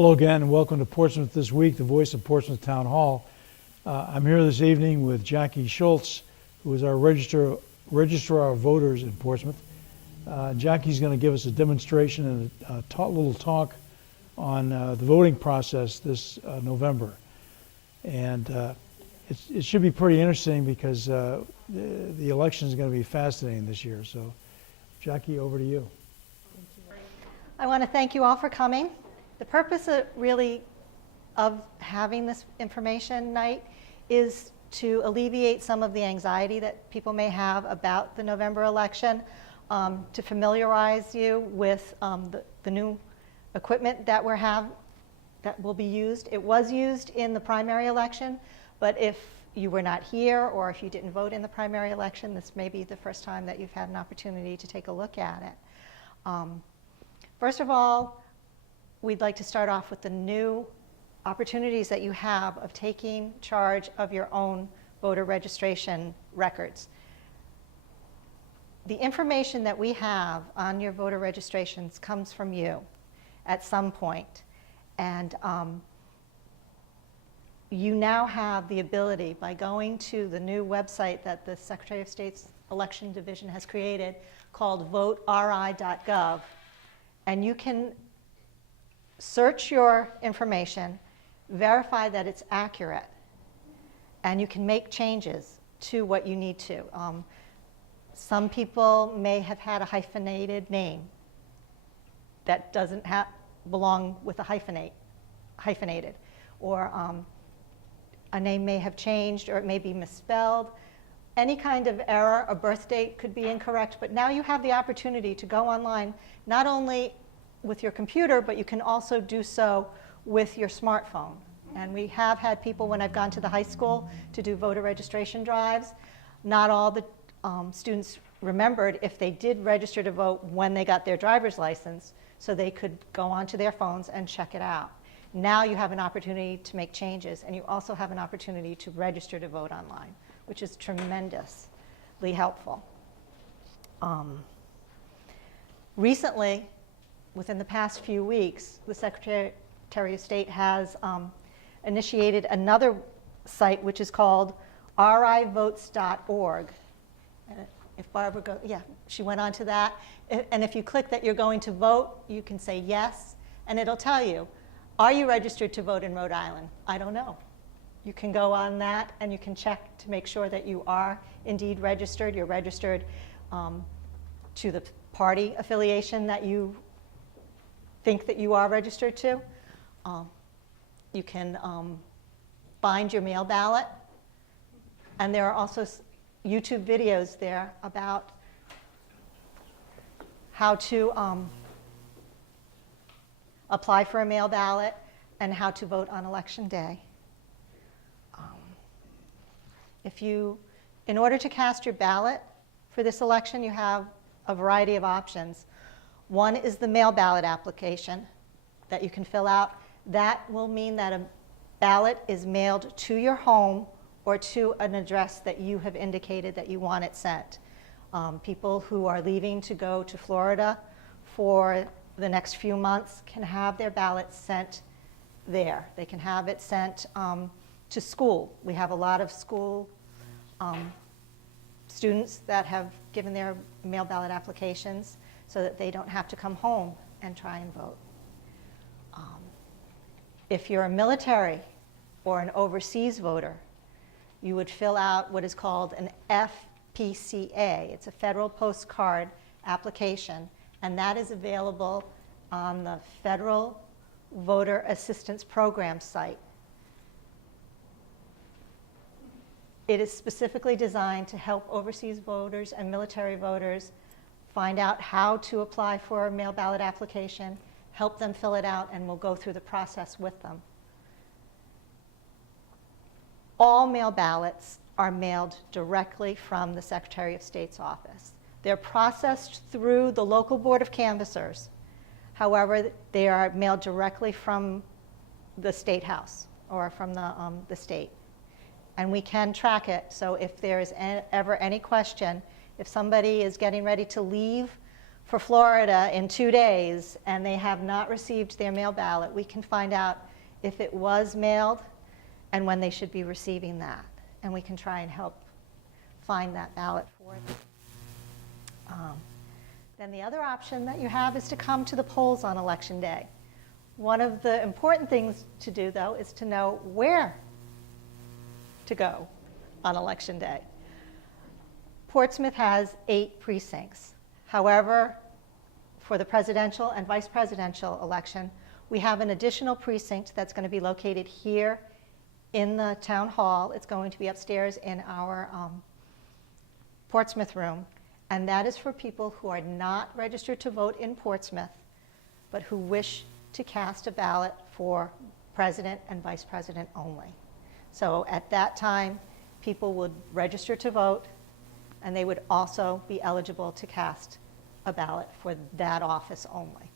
Hello again, and welcome to Portsmouth This Week, the voice of Portsmouth Town Hall. I'm here this evening with Jackie Schulz, who is our registrar of voters in Portsmouth. Jackie's going to give us a demonstration and a little talk on the voting process this November. And it should be pretty interesting because the election is going to be fascinating this year. So, Jackie, over to you. I want to thank you all for coming. The purpose of having this information night is to alleviate some of the anxiety that people may have about the November election, to familiarize you with the new equipment that that will be used. It was used in the primary election, but if you were not here or if you didn't vote in the primary election, this may be the first time that you've had an opportunity to take a look at it. First of all, we'd like to start off with the new opportunities that you have of taking charge of your own voter registration records. The information that we have on your voter registrations comes from you at some point. And you now have the ability, by going to the new website that the Secretary of State's Election Division has created called voteri.gov, and you can search your information, verify that it's accurate, and you can make changes to what you need to. Some people may have had a hyphenated name that doesn't belong with a hyphenated, or a name may have changed, or it may be misspelled. Any kind of error, a birth date could be incorrect, but now you have the opportunity to go online, not only with your computer, but you can also do so with your smartphone. And we have had people, when I've gone to the high school to do voter registration drives, not all the students remembered if they did register to vote when they got their driver's license, so they could go onto their phones and check it out. Now you have an opportunity to make changes, and you also have an opportunity to register to vote online, which is tremendously helpful. Recently, within the past few weeks, the Secretary of State has initiated another site which is called rivotes.org. If Barbara goes, yeah, she went on to that. And if you click that you're going to vote, you can say yes, and it'll tell you, are you registered to vote in Rhode Island? I don't know. You can go on that and you can check to make sure that you are indeed registered. You're registered to the party affiliation that you think that you are registered to. You can find your mail ballot, and there are also YouTube videos there about how to apply for a mail ballot and how to vote on election day. In order to cast your ballot for this election, you have a variety of options. One is the mail ballot application that you can fill out. That will mean that a ballot is mailed to your home or to an address that you have indicated that you want it sent. People who are leaving to go to Florida for the next few months can have their ballots sent there. They can have it sent to school. We have a lot of school students that have given their mail ballot applications so that they don't have to come home and try and vote. If you're a military or an overseas voter, you would fill out what is called an Ftca. It's a federal postcard application, and that is available on the Federal Voter Assistance Program site. It is specifically designed to help overseas voters and military voters find out how to apply for a mail ballot application, help them fill it out, and we'll go through the process with them. All mail ballots are mailed directly from the Secretary of State's office. They're processed through the local board of canvassers. However, they are mailed directly from the State House or from the state. And we can track it, so if there is ever any question, if somebody is getting ready to leave for Florida in 2 days and they have not received their mail ballot, we can find out if it was mailed and when they should be receiving that. And we can try and help find that ballot for them. Then the other option that you have is to come to the polls on Election Day. One of the important things to do, though, is to know where to go on Election Day. Portsmouth has 8 precincts. However, for the presidential and vice presidential election, we have an additional precinct that's going to be located here in the town hall. It's going to be upstairs in our Portsmouth room, and that is for people who are not registered to vote in Portsmouth, but who wish to cast a ballot for president and vice president only. So at that time, people would register to vote, and they would also be eligible to cast a ballot for that office only.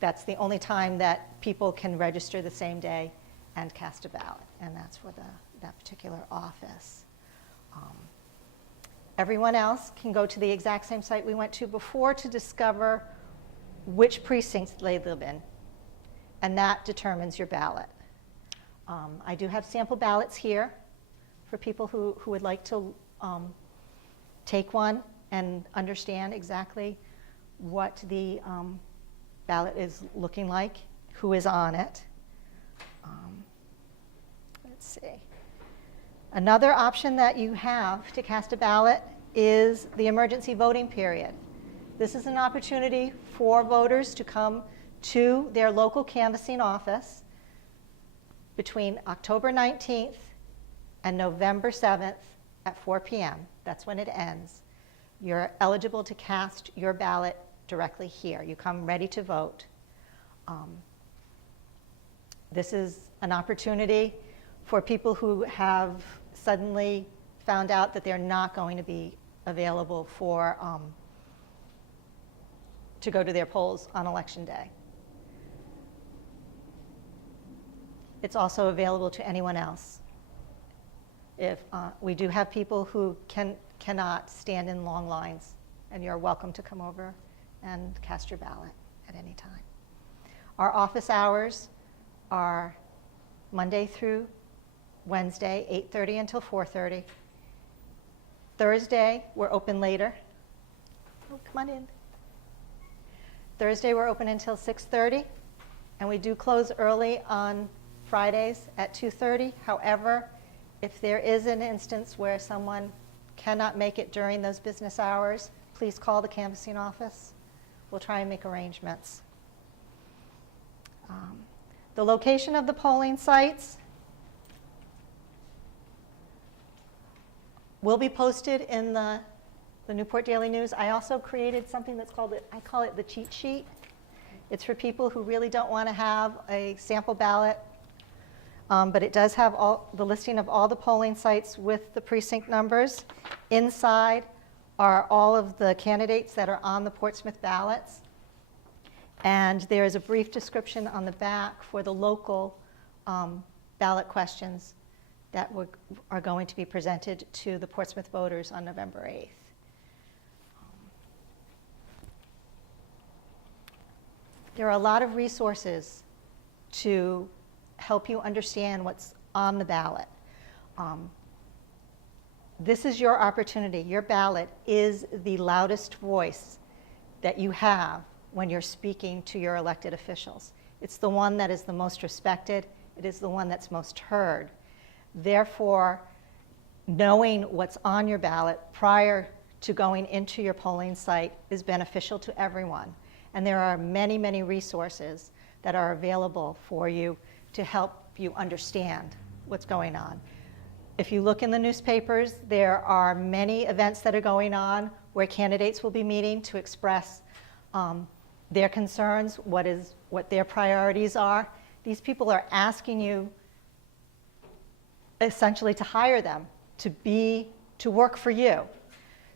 That's the only time that people can register the same day and cast a ballot, and that's for that particular office. Everyone else can go to the exact same site we went to before to discover which precincts they live in, and that determines your ballot. I do have sample ballots here for people who would like to take one and understand exactly what the ballot is looking like, who is on it. Let's see. Another option that you have to cast a ballot is the emergency voting period. This is an opportunity for voters to come to their local canvassing office between October 19th and November 7th at 4 p.m. That's when it ends. You're eligible to cast your ballot directly here. You come ready to vote. This is an opportunity for people who have suddenly found out that they're not going to be available for to go to their polls on Election Day. It's also available to anyone else. If we do have people who cannot stand in long lines, and you're welcome to come over and cast your ballot at any time. Our office hours are Monday through Wednesday, 8:30 until 4:30. Thursday, we're open later. Oh, come on in. Thursday, we're open until 6:30, and we do close early on Fridays at 2:30. However, if there is an instance where someone cannot make it during those business hours, please call the canvassing office. We'll try and make arrangements. The location of the polling sites will be posted in the Newport Daily News. I also created something that's called, I call it the cheat sheet. It's for people who really don't want to have a sample ballot, but it does have the listing of all the polling sites with the precinct numbers. Inside are all of the candidates that are on the Portsmouth ballots. And there is a brief description on the back for the local ballot questions that are going to be presented to the Portsmouth voters on November 8th. There are a lot of resources to help you understand what's on the ballot. This is your opportunity. Your ballot is the loudest voice that you have when you're speaking to your elected officials. It's the one that is the most respected. It is the one that's most heard. Therefore, knowing what's on your ballot prior to going into your polling site is beneficial to everyone. And there are many, many resources that are available for you to help you understand what's going on. If you look in the newspapers, there are many events that are going on where candidates will be meeting to express their concerns, what their priorities are. These people are asking you essentially to hire them, to work for you.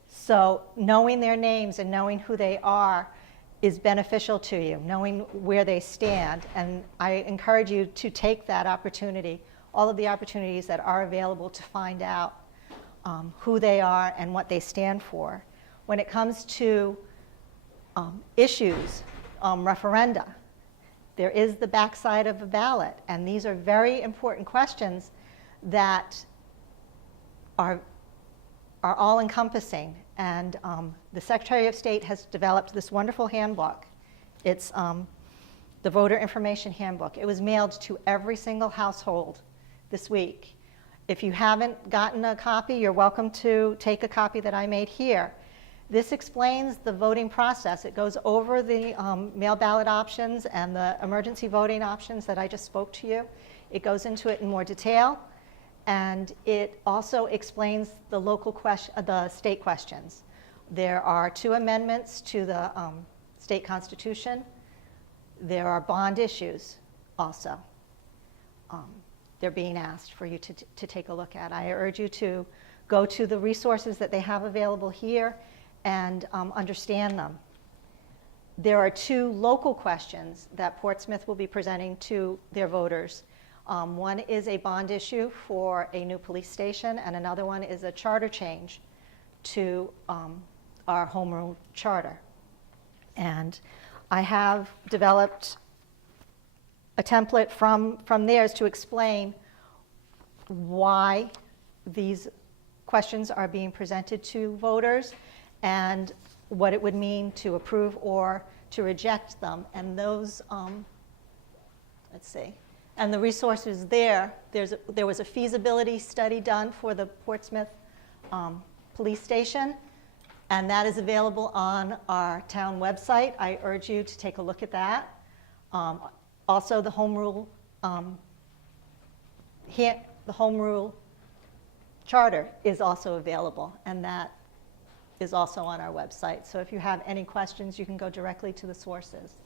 So knowing their names and knowing who they are is beneficial to you, knowing where they stand. And I encourage you to take that opportunity, all of the opportunities that are available to find out who they are and what they stand for. When it comes to issues, referenda, there is the backside of a ballot, and these are very important questions that are all-encompassing. And the Secretary of State has developed this wonderful handbook. It's the Voter Information Handbook. It was mailed to every single household this week. If you haven't gotten a copy, you're welcome to take a copy that I made here. This explains the voting process. It goes over the mail ballot options and the emergency voting options that I just spoke to you. It goes into it in more detail, and it also explains the the state questions. There are 2 amendments to the state constitution. There are bond issues also. They're being asked for you to take a look at. I urge you to go to the resources that they have available here and understand them. There are 2 local questions that Portsmouth will be presenting to their voters. One is a bond issue for a new police station, and another one is a charter change to our home rule charter. And I have developed a template from theirs to explain why these questions are being presented to voters and what it would mean to approve or to reject them. And those, let's see, and the resources there was a feasibility study done for the Portsmouth police station, and that is available on our town website. I urge you to take a look at that. Also, the home rule charter is also available, and that is also on our website. So if you have any questions, you can go directly to the sources.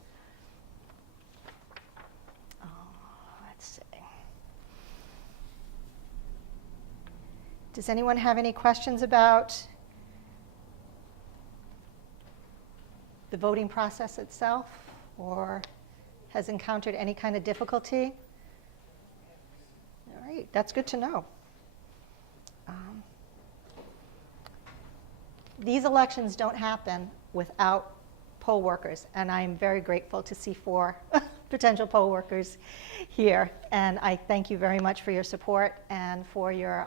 Let's see. Does anyone have any questions about the voting process itself, or has encountered any kind of difficulty? All right, that's good to know. These elections don't happen without poll workers, and I'm very grateful to see 4 potential poll workers here. And I thank you very much for your support and for your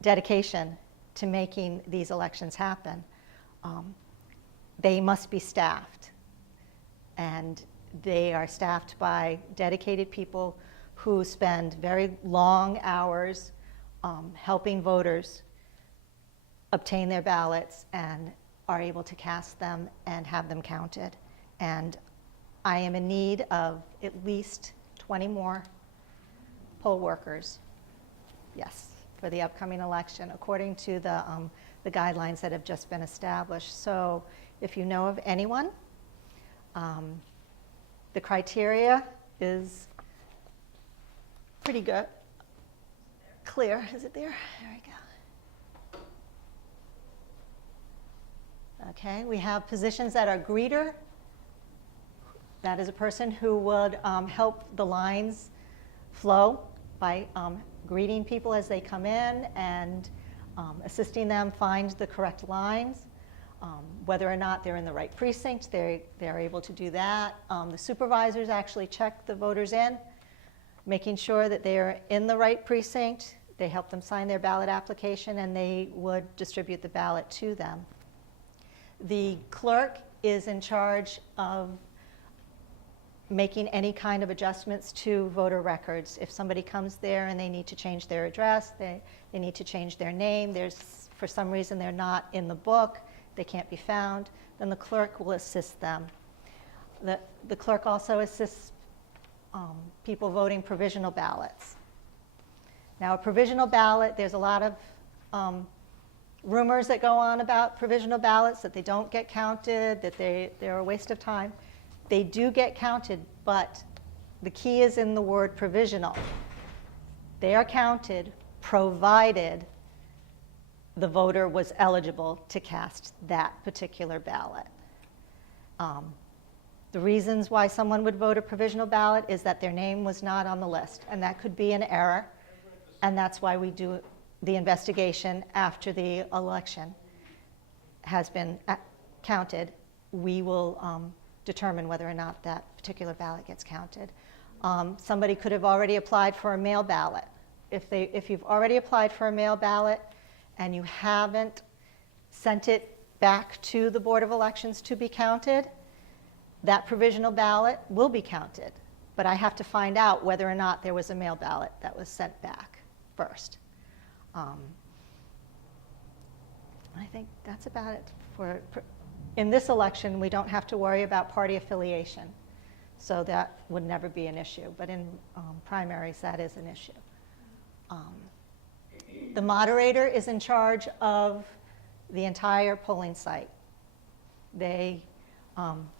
dedication to making these elections happen. They must be staffed, and they are staffed by dedicated people who spend very long hours helping voters obtain their ballots and are able to cast them and have them counted. And I am in need of at least 20 more poll workers, yes, for the upcoming election, according to the guidelines that have just been established. So if you know of anyone, the criteria is pretty good. Clear, is it there? There we go. Okay, we have positions that are greeter. That is a person who would help the lines flow by greeting people as they come in and assisting them find the correct lines. Whether or not they're in the right precinct, they're able to do that. The supervisors actually check the voters in, making sure that they are in the right precinct. They help them sign their ballot application, and they would distribute the ballot to them. The clerk is in charge of making any kind of adjustments to voter records. If somebody comes there and they need to change their address, they need to change their name, for some reason they're not in the book, they can't be found, then the clerk will assist them. The clerk also assists people voting provisional ballots. Now, a provisional ballot, there's a lot of rumors that go on about provisional ballots, that they don't get counted, that they're a waste of time. They do get counted, but the key is in the word provisional. They are counted provided the voter was eligible to cast that particular ballot. The reasons why someone would vote a provisional ballot is that their name was not on the list, and that could be an error, and that's why we do the investigation after the election. has been counted, we will determine whether or not that particular ballot gets counted. Somebody could have already applied for a mail ballot. If you've already applied for a mail ballot and you haven't sent it back to the Board of Elections to be counted, that provisional ballot will be counted. But I have to find out whether or not there was a mail ballot that was sent back first. I think that's about it. In this election, we don't have to worry about party affiliation. So that would never be an issue. But in primaries, that is an issue. The moderator is in charge of the entire polling site. They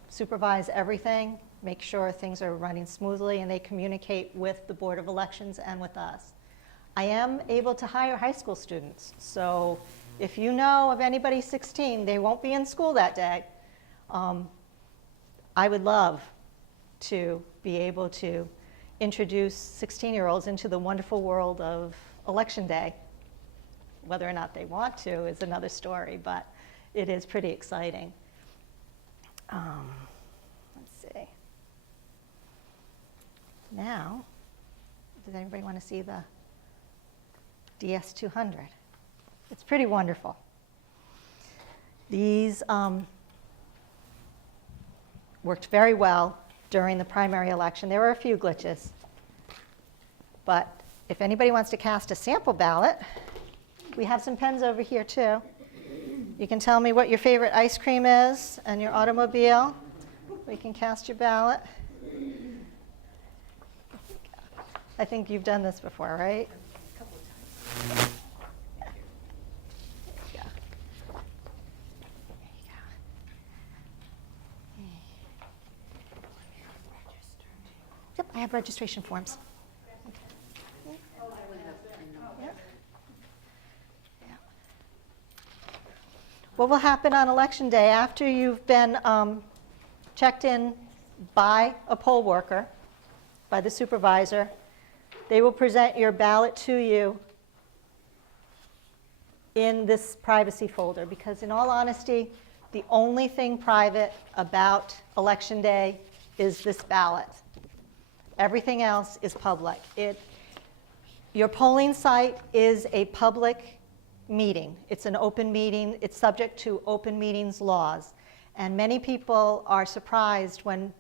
supervise everything, make sure things are running smoothly, and they communicate with the Board of Elections and with us. I am able to hire high school students. So if you know of anybody 16, they won't be in school that day. I would love to be able to introduce 16-year-olds into the wonderful world of Election Day. Whether or not they want to is another story, but it is pretty exciting. Let's see. Now, does anybody want to see the DS200? It's pretty wonderful. These worked very well during the primary election. There were a few glitches, but if anybody wants to cast a sample ballot, we have some pens over here too. You can tell me what your favorite ice cream is and your automobile. We can cast your ballot. I think you've done this before, right? A couple of times. There you go. Yep, I have registration forms. Yep. Yeah. What will happen on Election Day after you've been checked in by a poll worker, by the supervisor? They will present your ballot to you in this privacy folder, because in all honesty, the only thing private about Election Day is this ballot. Everything else is public. Your polling site is a public meeting. It's an open meeting. It's subject to open meetings laws. And many people are surprised when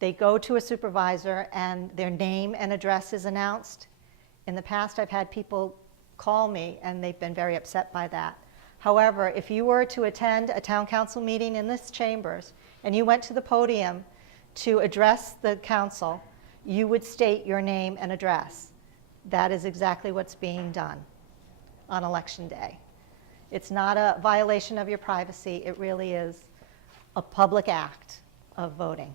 they go to a supervisor and their name and address is announced. In the past, I've had people call me and they've been very upset by that. However, if you were to attend a town council meeting in this chambers and you went to the podium to address the council, you would state your name and address. That is exactly what's being done on Election Day. It's not a violation of your privacy. It really is a public act of voting.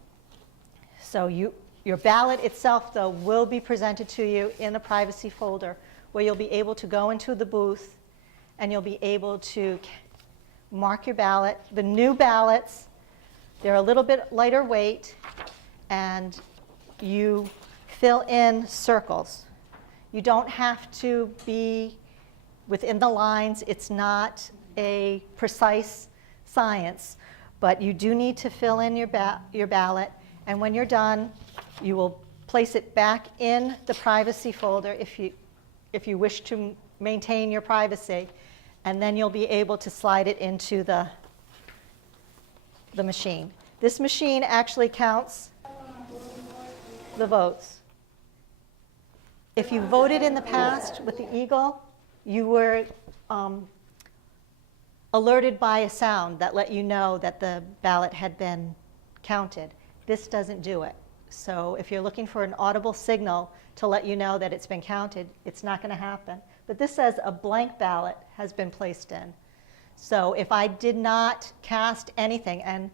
So your ballot itself, though, will be presented to you in a privacy folder where you'll be able to go into the booth and you'll be able to mark your ballot. The new ballots, they're a little bit lighter weight, and you fill in circles. You don't have to be within the lines. It's not a precise science, but you do need to fill in your ballot. And when you're done, you will place it back in the privacy folder if you wish to maintain your privacy, and then you'll be able to slide it into the machine. This machine actually counts the votes. If you voted in the past with the Eagle, you were alerted by a sound that let you know that the ballot had been counted. This doesn't do it. So if you're looking for an audible signal to let you know that it's been counted, it's not going to happen. But this says a blank ballot has been placed in. So if I did not cast anything, and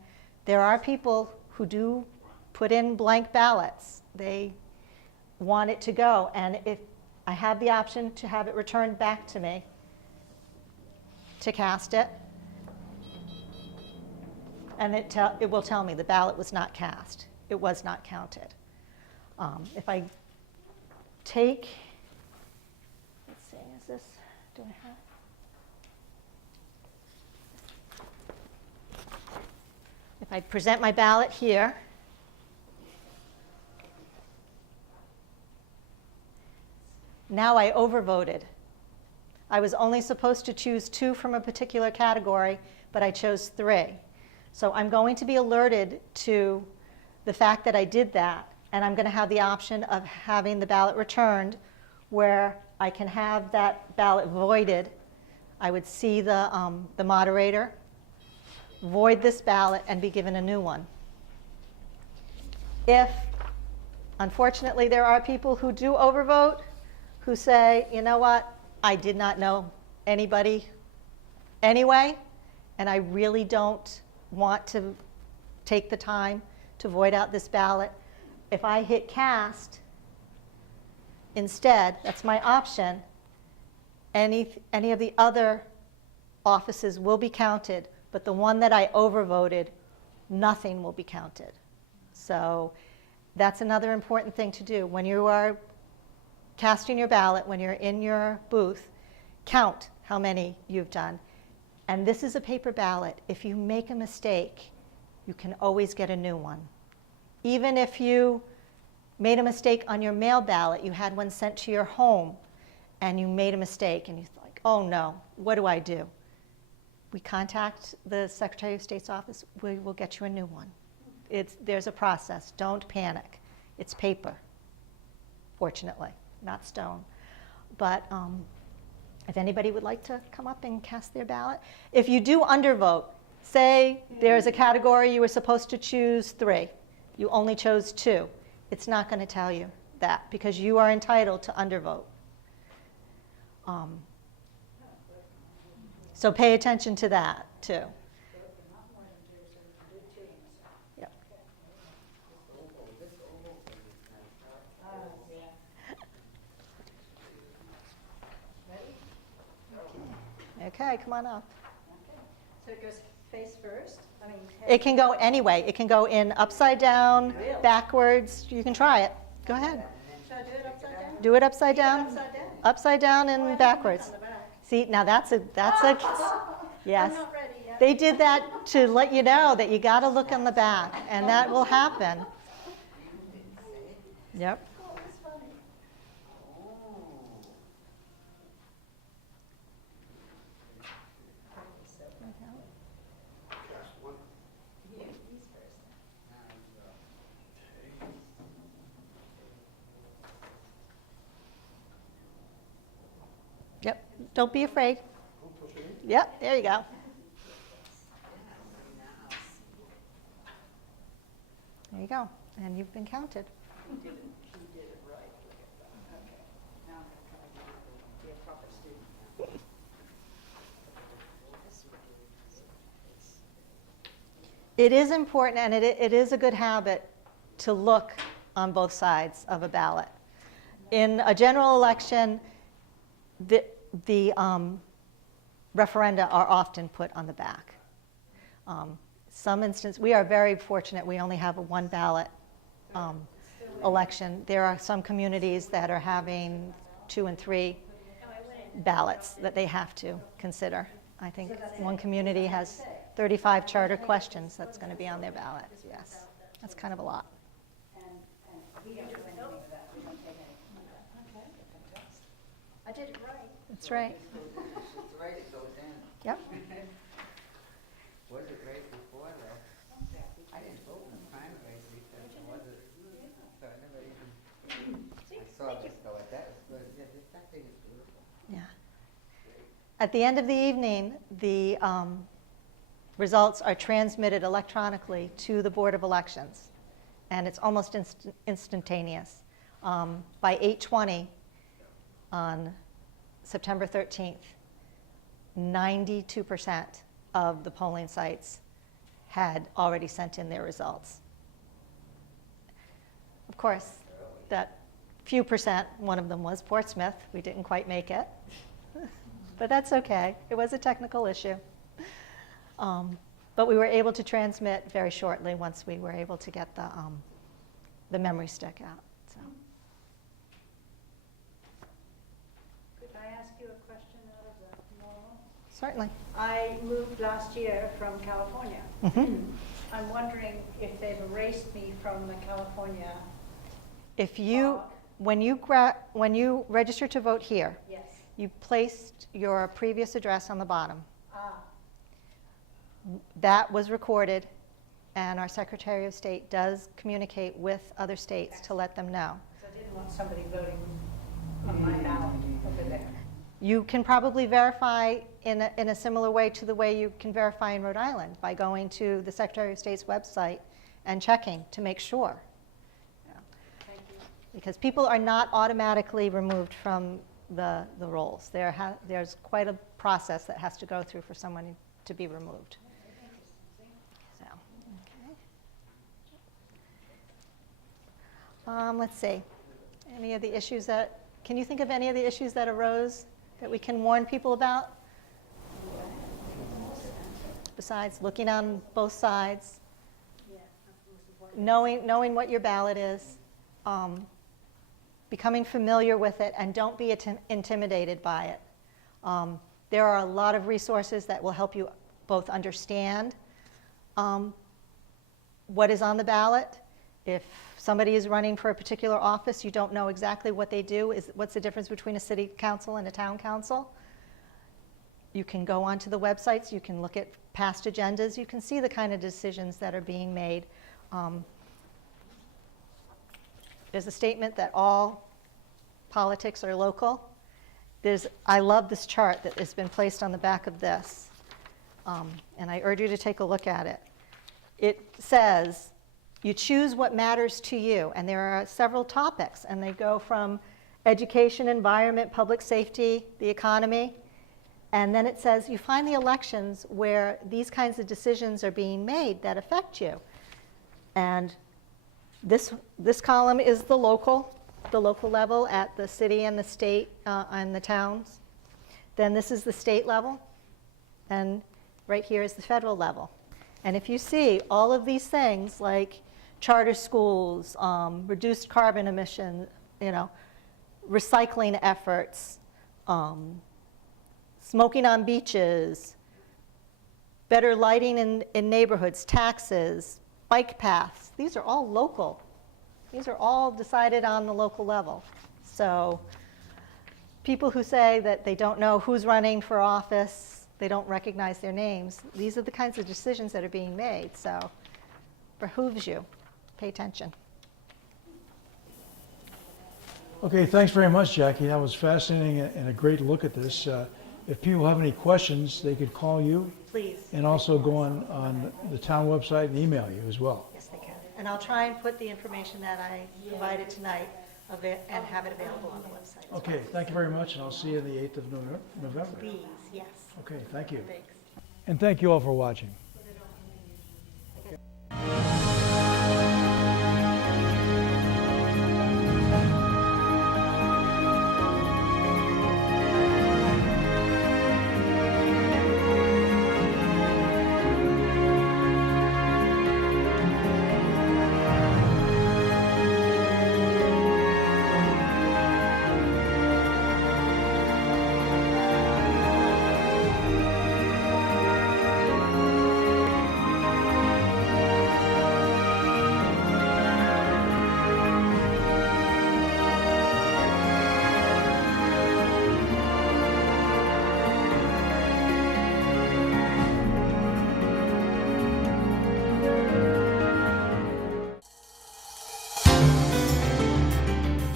there are people who do put in blank ballots, they want it to go, and if I have the option to have it returned back to me to cast it, and it will tell me the ballot was not cast. It was not counted. If I take, let's see, is this, do I have? if I present my ballot here, now I overvoted. I was only supposed to choose 2 from a particular category, but I chose 3. So I'm going to be alerted to the fact that I did that, and I'm going to have the option of having the ballot returned where I can have that ballot voided. I would see the moderator void this ballot and be given a new one. If, unfortunately, there are people who do overvote, who say, you know what, I did not know anybody anyway, and I really don't want to take the time to void out this ballot. If I hit cast instead, that's my option, any of the other offices will be counted, but the one that I overvoted, nothing will be counted. So that's another important thing to do. When you are casting your ballot, when you're in your booth, count how many you've done. And this is a paper ballot. If you make a mistake, you can always get a new one. Even if you made a mistake on your mail ballot, you had one sent to your home, and you made a mistake, and you're like, oh no, what do I do? We contact the Secretary of State's office, we will get you a new one. There's a process, don't panic. It's paper, fortunately, not stone. But if anybody would like to come up and cast their ballot. If you do undervote, say there's a category you were supposed to choose 3, you only chose 2, it's not going to tell you that because you are entitled to undervote. So pay attention to that too. Yep. Okay, come on up. So it goes face first? I mean, It can go anyway. It can go in upside down, Really? backwards. You can try it. Go ahead. should I do it upside down? Do it upside down. Upside down? Upside down Oh, I and have backwards. on the back. See, now that's a yes. I'm not ready yet. They did that to let you know that you got to look on the back, and that will happen. Yep. Oh, that's funny. Yep. Don't be afraid. Yep. There you go. There you go. And you've been counted. He did it right. Look at that. Okay. Now I'm going to try to be a proper student. It is important, and it is a good habit to look on both sides of a ballot. In a general election, the referenda are often put on the back. Some instance, we are very fortunate we only have a one ballot election. There are some communities that are having 2 and 3 ballots that they have to consider. I think one community has 35 charter questions that's going to be on their ballot. Yes, that's kind of a lot. We don't do anything with that. We don't take anything. Okay. Fantastic. I did it right. That's right. It's right, it goes in. Yep. Was it right before that? I didn't vote in the primaries because it wasn't, so I never even, I saw this though, that was good, yeah, that thing is beautiful. Yeah. At the end of the evening, the results are transmitted electronically to the Board of Elections, and it's almost instantaneous. By 8:20 on September 13th, 92% of the polling sites had already sent in their results. Of course, that few percent, one of them was Portsmouth. We didn't quite make it. But that's okay. It was a technical issue. But we were able to transmit very shortly once we were able to get the memory stick out. So. Could I ask you a question out of the normal? Certainly. I moved last year from California. Mhm. I'm wondering if they've erased me from the California. If you, when you register to vote here, Yes. you placed your previous address on the bottom. Ah, That was recorded, and our Secretary of State does communicate with other states to let them know. so I didn't want somebody voting on my ballot over there. You can probably verify in a similar way to the way you can verify in Rhode Island, by going to the Secretary of State's website and checking to make sure. Thank you. Because people are not automatically removed from the rolls. There's quite a process that has to go through for someone to be removed. So, okay. Let's see. Any of the issues that, can you think of any of the issues that arose that we can warn people about? Besides looking on both sides, knowing what your ballot is, becoming familiar with it, and don't be intimidated by it. There are a lot of resources that will help you both understand what is on the ballot. If somebody is running for a particular office, you don't know exactly what they do. What's the difference between a city council and a town council? You can go onto the websites, you can look at past agendas, you can see the kind of decisions that are being made. There's a statement that all politics are local. I love this chart that has been placed on the back of this, and I urge you to take a look at it. It says, you choose what matters to you, and there are several topics, and they go from education, environment, public safety, the economy, and then it says you find the elections where these kinds of decisions are being made that affect you. And this column is the local level at the city and the state and the towns. Then this is the state level, and right here is the federal level. And if you see all of these things like charter schools, reduced carbon emission, recycling efforts, smoking on beaches, better lighting in neighborhoods, taxes, bike paths, these are all local. These are all decided on the local level. So people who say that they don't know who's running for office, they don't recognize their names, these are the kinds of decisions that are being made. So it behooves you. Pay attention. Okay, thanks very much, Jackie. That was fascinating and a great look at this. If people have any questions, they could call you. Please. And also go on the town website and email you as well. Yes, they can. And I'll try and put the information that I provided tonight and have it available on the website. Okay, thank you very much, and I'll see you the 8th of November. Please, yes. Okay, thank you. Thanks. And thank you all for watching.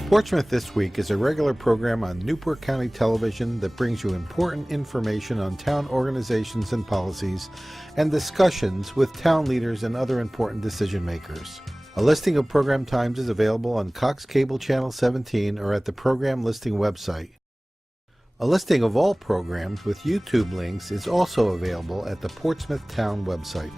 Portsmouth This Week is a regular program on Newport County Television that brings you important information on town organizations and policies and discussions with town leaders and other important decision makers. A listing of program times is available on Cox Cable Channel 17 or at the program listing website. A listing of all programs with YouTube links is also available at the Portsmouth Town website.